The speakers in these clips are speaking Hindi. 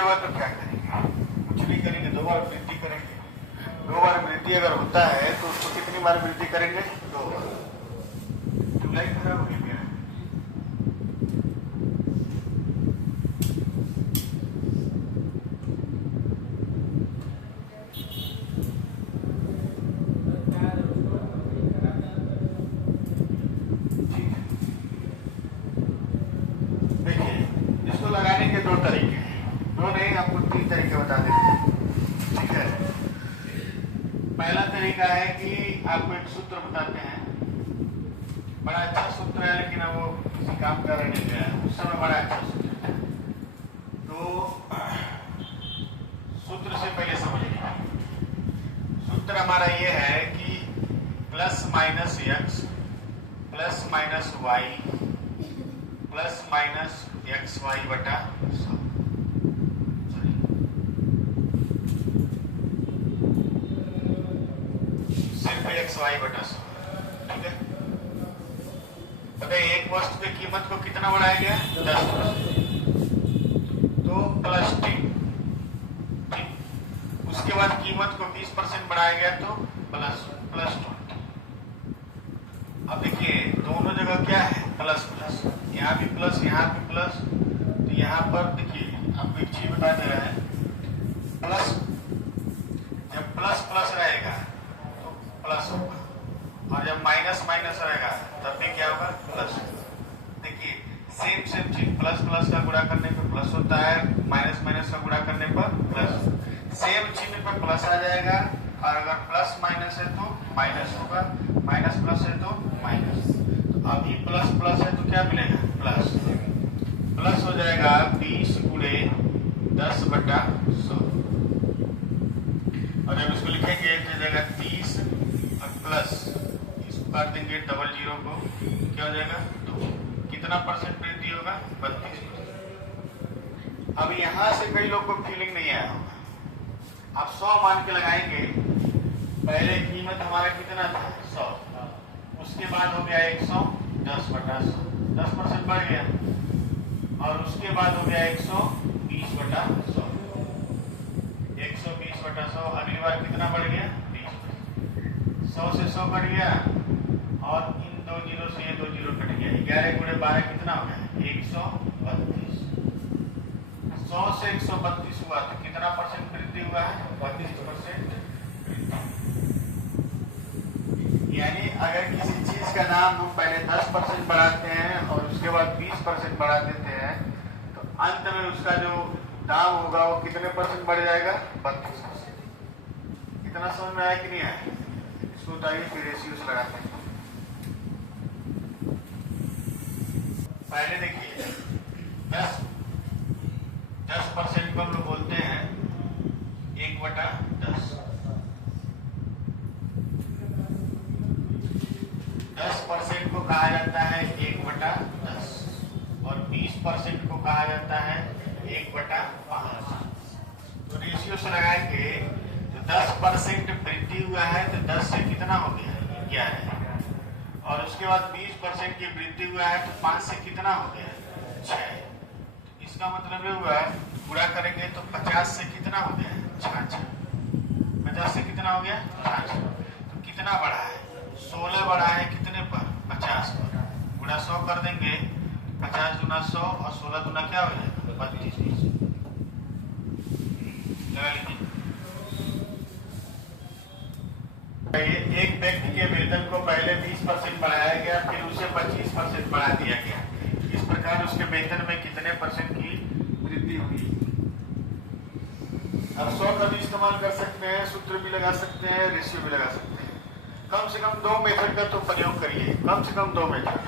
होगा तो क्या करेंगे? कुछ नहीं करेंगे, 2 बार वृद्धि करेंगे। 2 बार वृद्धि अगर होता है तो उसको कितनी बार वृद्धि करेंगे? 2 बार। जुलाई खराब हो गया। लगाने के 2 तरीके हैं, 2 नहीं आपको 3 तरीके बता देते हैं। ठीक है, पहला तरीका है कि आपको एक सूत्र बताते हैं, बड़ा अच्छा सूत्र है लेकिन अब वो किसी काम का रहने गया है, उस समय बड़ा अच्छा सूत्र है। तो सूत्र से पहले समझिए, सूत्र हमारा ये है कि plus minus x plus minus y plus minus x y बटा 100। सिर्फ एक्स वाई बटा 100। ठीक है, बताइए एक वस्तु की कीमत को कितना बढ़ाया गया? 10%। तो प्लस टी, उसके बाद कीमत को 20% बढ़ाया गया तो प्लस 20। अब देखिए दोनों जगह क्या है? प्लस प्लस, यहाँ भी प्लस यहाँ भी प्लस। तो यहाँ पर देखिए आपको एक चीज बता दे रहा है, प्लस जब प्लस प्लस रहेगा तो प्लस होगा, और जब माइनस माइनस रहेगा तब भी क्या होगा? प्लस। देखिए सेम सेम चीज, प्लस प्लस का गुणा करने पर प्लस होता है, माइनस माइनस का गुणा करने पर प्लस। सेम चिन्ह पर प्लस आ जाएगा, और अगर प्लस माइनस है तो माइनस होगा, माइनस प्लस है तो माइनस। तो अभी प्लस प्लस है तो क्या मिलेगा? प्लस। प्लस हो जाएगा 20 गुणे 10 बटा 100, और जब इसको लिखेंगे तो जाएगा 30 और प्लस, इसको काट देंगे डबल जीरो को, क्या हो जाएगा? 2। कितना परसेंट वृद्धि होगा? 32%। अब यहाँ से कई लोग को फीलिंग नहीं आया होगा, आप 100 मान के लगाएंगे। पहले कीमत हमारा कितना था? 100, उसके बाद हो गया 110 बटा 100, 10% बढ़ गया, और उसके बाद हो गया 120 बटा 100, 120 बटा 100। अगली बार कितना बढ़ गया? 20%। 100 से 100 बढ़ गया, और इन 2 जीरो से ये 2 जीरो कट गया। 11 गुणे 12 कितना हो गया? 132। 100 से 132 हुआ तो कितना परसेंट वृद्धि हुआ है? 32%। यानी अगर किसी चीज का नाम हम पहले 10% बढ़ाते हैं और उसके बाद 20% बढ़ा देते हैं, तो अंत में उसका जो दाम होगा वो कितने परसेंट बढ़ जाएगा? 32%। इतना समझ में आया कि नहीं आया? इसको बताइए, फिर रेशियोस लगाते हैं। पहले देखिए 10% को हम लोग बोलते हैं 1/10। 10% को कहा जाता है 1/10, और 20% को कहा जाता है 1/5। तो रेशियो से लगाएंगे तो 10% वृद्धि हुआ है तो 10 से कितना हो गया? 11। और उसके बाद 20% की वृद्धि हुआ है तो 5 से कितना हो गया? 6। इसका मतलब ये हुआ पूरा करेंगे तो 50 से कितना हो गया? 6। 50 से कितना हो गया? 6। तो कितना बढ़ा है? 16 बढ़ा है कितने पर? 50 पर। गुणा 100 कर देंगे, 50 गुना 100 और 16 गुना क्या हो जाएगा? 32। लगा लीजिए। एक व्यक्ति के वेतन को पहले 20% बढ़ाया गया, फिर उसे 25% बढ़ा दिया गया। इस प्रकार उसके वेतन में कितने परसेंट की वृद्धि हुई? अब 100 का भी इस्तेमाल कर सकते हैं, सूत्र भी लगा सकते हैं, रेशियो भी लगा सकते हैं। कम से कम 2 मेथड का तो प्रयोग करिए, कम से कम 2 मेथड।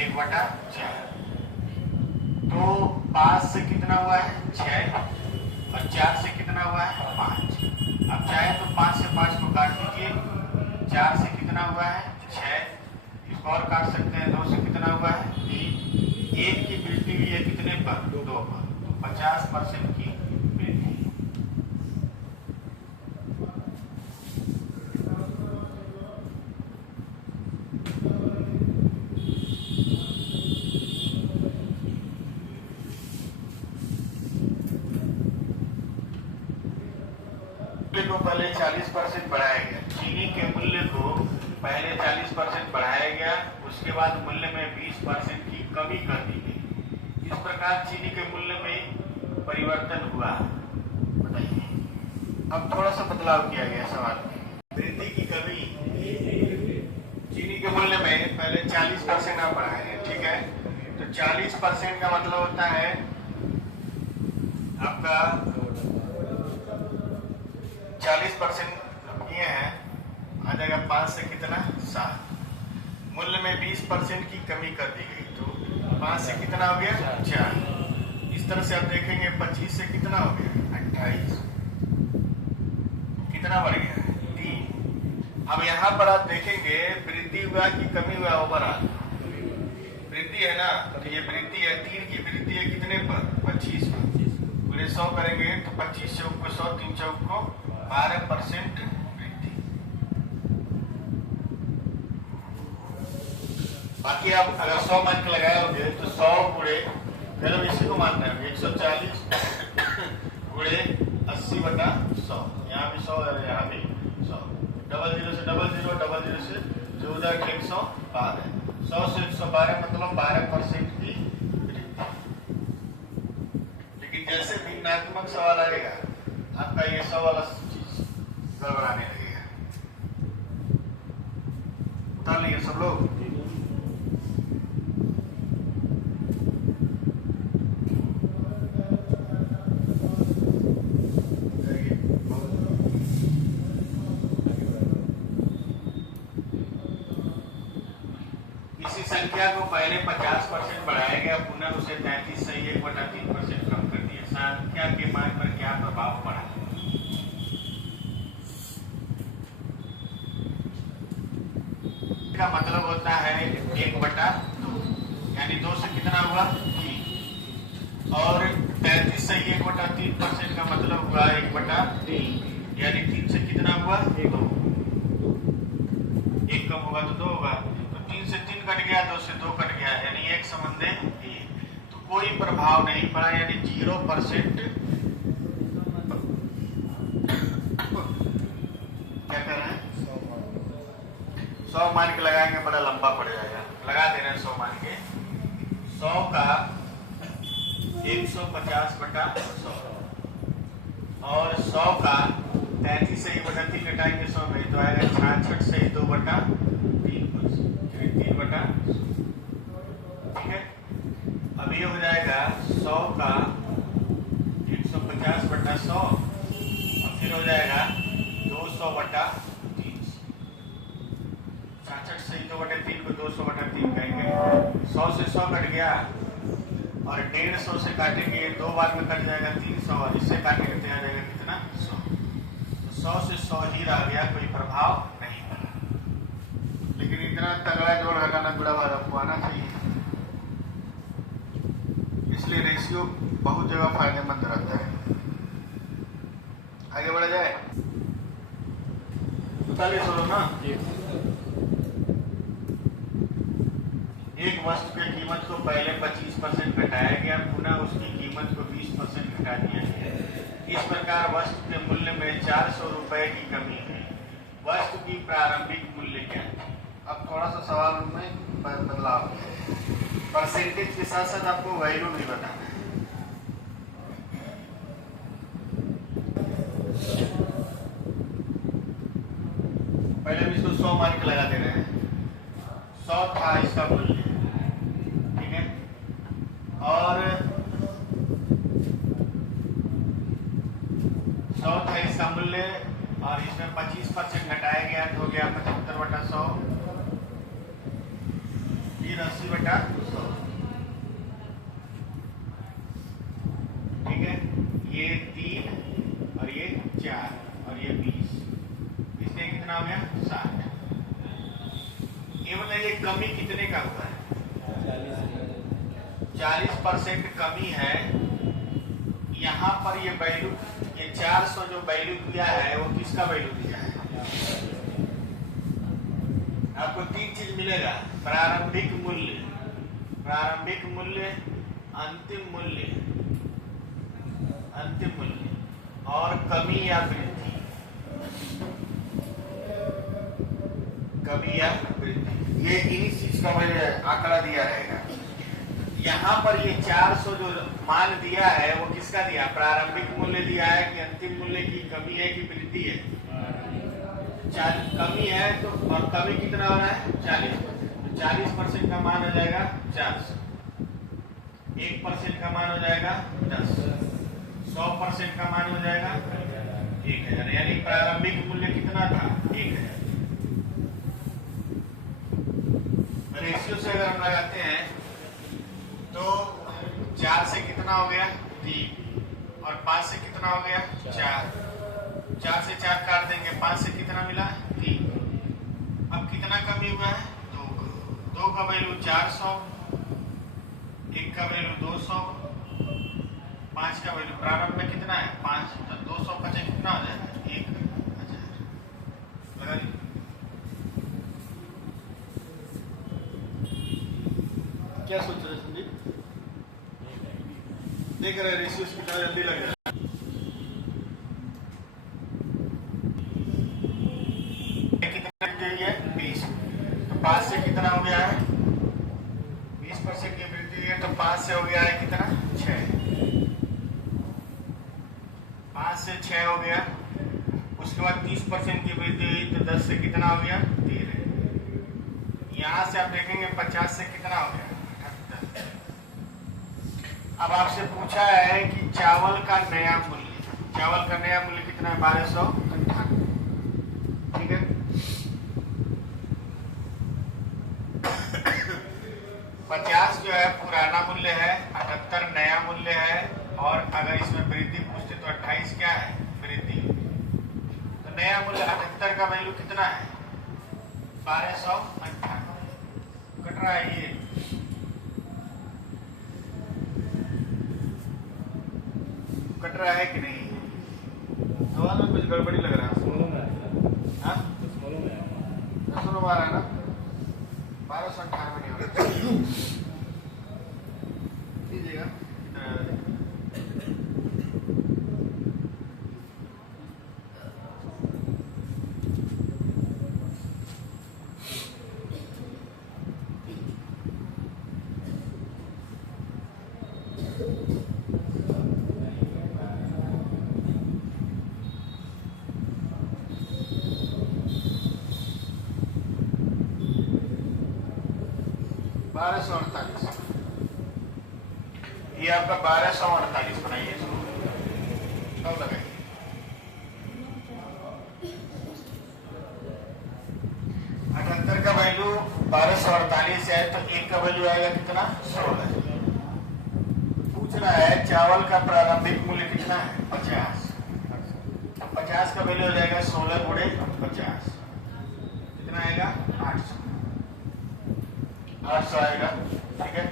1/4। तो 5 से कितना हुआ है? 6, और 4 से कितना हुआ है? 5। अब चाहे तो 5 से 5 को काट दीजिए, 4 से कितना हुआ है? 6। इसको और काट सकते हैं, 2 से कितना हुआ है? 3। 1 की वृद्धि हुई है कितने पर? 2 पर। तो 50% की वृद्धि। मूल्य को पहले 40% बढ़ाया गया, चीनी के मूल्य को पहले 40% बढ़ाया गया, उसके बाद मूल्य में 20% की कमी कर दी गई। इस प्रकार चीनी के मूल्य में परिवर्तन हुआ। बताइए, अब थोड़ा सा बदलाव किया गया सवाल में। वृद्धि की कमी, चीनी के मूल्य में पहले 40% आप बढ़ाए हैं, ठीक है। तो 40% का मतलब होता है आपका 40% ये है, आ जाएगा 5 से कितना 7। मूल्य में 20% की कमी कर दी गई, तो 5 से कितना हो गया 4। इस तरह से आप देखेंगे 25 से कितना हो गया 28, कितना बढ़ गया 3। अब यहाँ पर आप देखेंगे वृद्धि हुआ कि कमी हुआ, ओवरऑल वृद्धि है ना, तो ये वृद्धि है, 3 की वृद्धि है कितने पर 25 पर, पूरे 100 करेंगे तो 25 चौक को 100, 3 चौक को 12% वृद्धि। बाकी आप अगर 100 मान के लगाओगे तो 100 गुणे, चलो इसी को मानना है 140 गुणे 80/100, यहाँ भी 100 है, यहाँ भी 100, डबल जीरो से 14 के 112, 100 से 112 मतलब 12% की वृद्धि। लेकिन जैसे भिन्नात्मक सवाल आएगा आपका ये 100 वाला चीज गड़बड़ाने लगेगा। उतार लिए सब लोग। संख्या को पहले 50% बढ़ाया गया, पुनः उसे 33 से 1/3% कम कर दिया। संख्या के मान पर क्या प्रभाव पड़ा? का मतलब होता है 1/2, यानी 2 से कितना हुआ 3, और 33 से 1/3% का मतलब हुआ 1/3, यानी 3 से कितना हुआ 2, 1 कम होगा तो 2 होगा, 3 से 3 कट गया, 2 से 2 कट गया, यानी 1 संबंधे 1, तो कोई प्रभाव नहीं पड़ा, यानी 0%। क्या कर रहे हैं 100 मान के लगाएंगे, बड़ा लंबा पड़ जाएगा, लगा दे रहे हैं 100 मान के। 100 का 150/100 और 100 का 33 से 1/3 घटाएंगे 100 में, तो आएगा 66 से 2/3%, 3/, ठीक है। अब ये हो जाएगा 100 का 150/100 और फिर हो जाएगा 200/300, 66 से 2/3 को 200/3 कहेंगे। 100 से 100 कट गया, और 150 से काटेंगे, 2 बार में कट जाएगा 300, और इससे काटेंगे तो आ जाएगा कितना 100। 100 से 100 ही रह गया, कोई प्रभाव नहीं पड़ा। लेकिन इतना तगड़ा जोड़ घटाना गुड़ा वाला आपको आना चाहिए, इसलिए रेशियो बहुत जगह फायदेमंद रहता है। आगे बढ़ा जाए, बताइए सुनो ना। एक वस्तु की कीमत को पहले 25% घटाया गया, पुनः उसकी कीमत को 20% घटा दिया गया। इस प्रकार वस्तु के मूल्य में 400 रुपए की कमी हुई। वस्तु की प्रारंभिक मूल्य क्या थी? अब थोड़ा सा सवाल में बदलाव है, परसेंटेज के साथ साथ आपको वैल्यू भी बताना है। पहले हम इसको 100 मान के लगा दे रहे हैं। 100 था इसका मूल्य, ठीक है, और 100 था इसका मूल्य, और इसमें 25% घटाया गया तो हो गया 75/100, फिर 80/100, ठीक है। ये 3 और ये 4 और ये 20, इससे कितना हो गया 60। ये बताइए कमी कितने का हुआ है? 40% कमी है। यहाँ पर ये वैल्यू, ये 400 जो वैल्यू दिया है वो किसका वैल्यू दिया है? आपको 3 चीज मिलेगा, प्रारंभिक मूल्य, अंतिम मूल्य, और कमी या वृद्धि। कमी या वृद्धि, ये इन्हीं चीज का आंकड़ा दिया रहेगा। यहाँ पर ये 400 जो मान दिया है वो किसका दिया? प्रारंभिक मूल्य दिया है कि अंतिम मूल्य की कमी है कि वृद्धि है? कमी है तो, और कमी कितना हो रहा है? 40%। 40% का मान हो जाएगा 400, 1% का मान हो जाएगा 10, 100% का मान हो जाएगा 1000, यानी प्रारंभिक मूल्य कितना था? 1000। रेशियो से अगर हम लगाते हैं तो 4 से कितना हो गया? 3, और 5 से कितना हो गया? 4, 4 से 4 काट देंगे, 5 से कितना मिला? 3। अब कितना कमी हुआ है? 2 का वैल्यू 400, 1 का वैल्यू 200, 5 का वैल्यू प्रारंभ में कितना है? 5, तो 200 बचे कितना हो जाएगा? 1000। लगा ली? क्या सोच रहे संदीप? देख रहे रेशियो कितना जल्दी लग रहा है। कितना है? 20। तो 5 से कितना हो गया है? 20% की वृद्धि है, तो 5 से हो गया है कितना? 6। 5 से 6 हो गया। उसके बाद 30% की वृद्धि हुई तो 10 से कितना हो गया? 13। यहां से आप देखेंगे 50 से कितना हो गया? 78। अब आपसे पूछा है कि चावल का नया मूल्य, चावल का नया मूल्य कितना है? 1298। ठीक है, 50 जो है पुराना मूल्य है, 78 नया मूल्य है, और अगर इसमें वृद्धि पूछते तो 28 क्या है? वृद्धि। तो नया मूल्य 78 का वैल्यू कितना है? 1298। कट रहा है ये? कट रहा है कि नहीं? आवाज में कुछ गड़बड़ी लग रहा है। हाँ, दसों में आ रहा है ना? 1298 नहीं हो रहा। लीजिएगा। 1248। ये आपका 1248 बनाइए, कब लगाइए? 78 का वैल्यू 1248 है, तो 1 का वैल्यू आएगा कितना? 16। पूछना है चावल का प्रारंभिक मूल्य कितना है? 50। 50 का वैल्यू हो जाएगा 16 गुणे 50, कितना आएगा? 800। 800 आएगा। ठीक है,